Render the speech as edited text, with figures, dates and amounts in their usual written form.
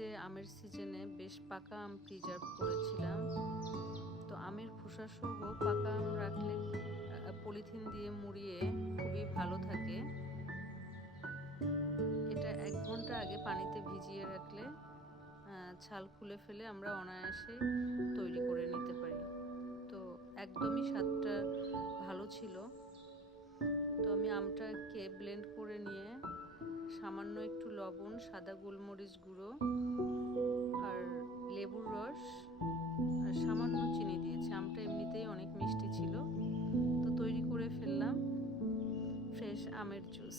যে আমের সিজনে বেশ পাকা আম প্রিজার্ভ করেছিলাম। তো আমের খোসা সহ পাকা আম রাখলে পলিথিন দিয়ে মুড়িয়ে খুবই ভালো থাকে। এটা 1 ঘন্টা আগে পানিতে ভিজিয়ে রাখলে ছাল খুলে ফেলে আমরা অনায়াসে তৈরি করে নিতে পারি। তো একদমই স্বাদটা ভালো ছিল। তো আমি আমটাকে ব্লেন্ড করে নিয়ে সামান্য একটু লবণ, সাদা গোলমরিচ গুঁড়ো আর লেবুর রস আর সামান্য চিনি দিয়েছি। আমটা এমনিতেই অনেক মিষ্টি ছিল। তো তৈরি করে ফেললাম ফ্রেশ আমের জুস।